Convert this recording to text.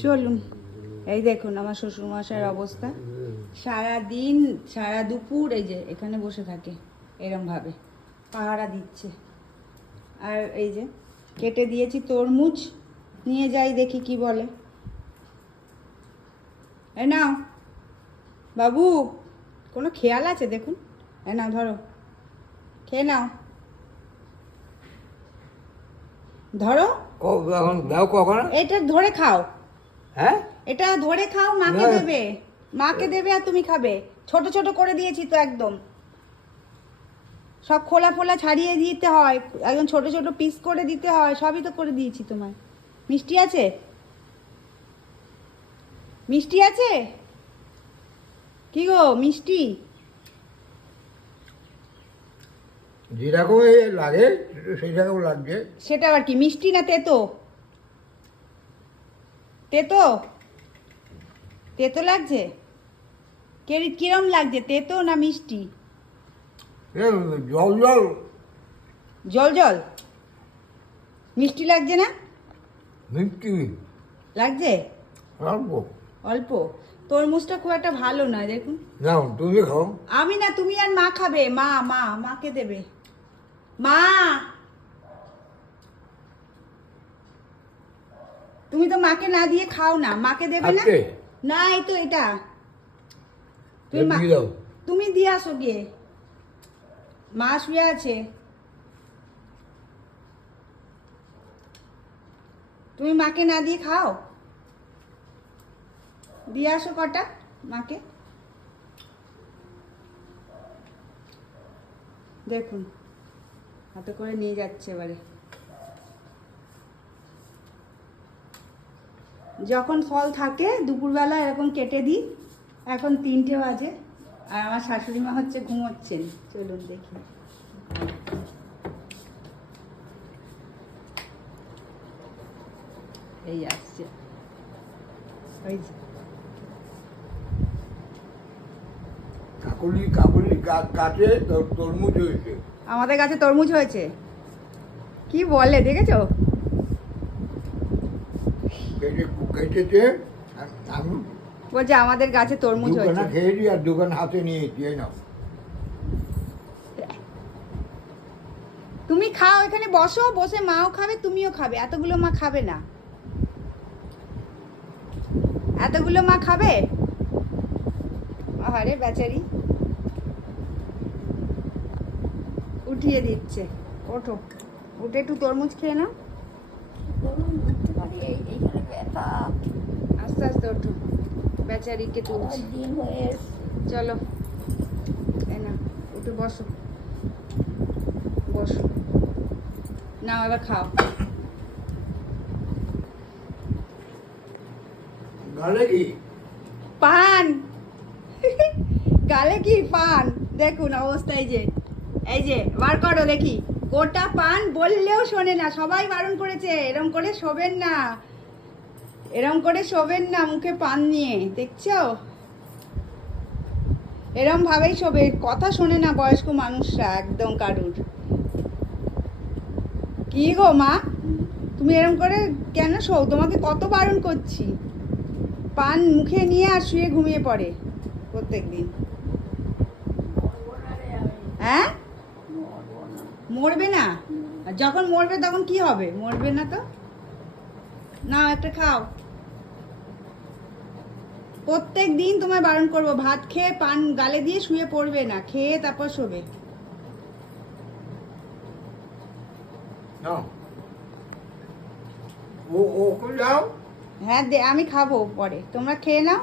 চলুন, এই দেখুন আমার শ্বশুরমশাইয়ের অবস্থা। সারা দিন সারা দুপুর এই যে এখানে বসে থাকে, এরম ভাবে পাহারা দিচ্ছে। আর এই যে কেটে দিয়েছি তরমুজ, নিয়ে যাই দেখি কি বলে। এ নাও বাবু, কোনো খেয়াল আছে দেখুন। এ নাও ধরো, খেয়ে নাও, ধরো। এখন দাও কখন? এটা ধরে খাও, হ্যাঁ, এটা ধরে খাও, মাকে দেবে, মাকে দেবে আর তুমি খাবে। ছোট ছোট করে দিয়েছি তো একদম, সব খোলা ফোলা ছাড়িয়ে দিতে হয়, একদম ছোট ছোট পিস করে দিতে হয়, সবই তো করে দিয়েছি তোমায়। মিষ্টি আছে? মিষ্টি আছে? কি গো মিষ্টি? যেরকম লাগে সেই রকম লাগছে। সেটা আবার কি, মিষ্টি না তেতো? তেতো? তেতো লাগছে? কিরম লাগছে, তেতো না মিষ্টি? জল জল জল জল মিষ্টি লাগছে না? মিষ্টি লাগছে অল্প। অল্প? তরমুজটা খুব একটা ভালো নয় দেখুন। নাও তুমি খাও। আমি না, তুমি আর মা খাবে। মাকে দেবে। মা, তুমি তো মাকে না দিয়ে খাও না, মাকে দেবে না? আজকে না, এই তো এটা তুমি দিয়ে দাও। তুমি দিয়ে আসো গিয়ে, মা শুয়ে আছে। তুমি মাকে না দিয়ে খাও, দিয়ে আসো কটা মাকে। দেখুন হাতে করে নিয়ে যাচ্ছে এবারে। যখন ফল থাকে দুপুরবেলা এরকম কেটে দিই। এখন 3টে বাজে আর আমার শাশুড়ি মা হচ্ছে ঘুমোচ্ছেন। চলুন দেখি। এই আসছে, ওই যে কাকুলি কাকুলি গাছে তরমুজ হয়েছে। আমাদের গাছে তরমুজ হয়েছে? কি বলে, দেখেছো? কেটেছে। আমি বলছে আমাদের গাছে তরমুজ হয়েছে। দুখানা খেয়েছি আর দুখানা হাতে নিয়েছি। এই নাও। তুমি খাও, এখানে বসো, বসে মাও খাবে তুমিও খাবে। এতগুলো মা খাবে না, এতগুলো মা খাবে? আরে বেচারি উঠিয়ে দিচ্ছে। ওঠো, উঠে একটু তরমুজ খেয়ে নাও। আস্তে আস্তে ওঠো, বেচারিকে তুলছি। চলো এই না, উঠে বসো, বসো, নাও এবার খাও। গালে কি পান গালে কি পান? দেখুন অবস্থা। এই যে বার করো দেখি। গোটা পান বললেও শোনে না, সবাই বারণ করেছে এরম করে শোবেন না, এরম করে শোবেন না মুখে পান নিয়ে, দেখছো? এরম ভাবেই শোবে, কথা শোনে না বয়স্ক মানুষরা একদম কারুর। কি গো মা, তুমি এরম করে কেন শো? তোমাকে কত বারণ করছি। পান মুখে নিয়ে আর শুয়ে ঘুমিয়ে পড়ে প্রত্যেকদিন। হ্যাঁ, মরবে না? আর যখন মরবে তখন কি হবে? মরবে না তো। নাও একটা খাও। প্রত্যেক দিন তোমায় বারণ করবো, ভাত খেয়ে পান গালে দিয়ে শুয়ে পড়বে না, খেয়ে তারপর শোবে। নাও। ও যাও। হ্যাঁ আমি খাবো পরে, তোমরা খেয়ে নাও।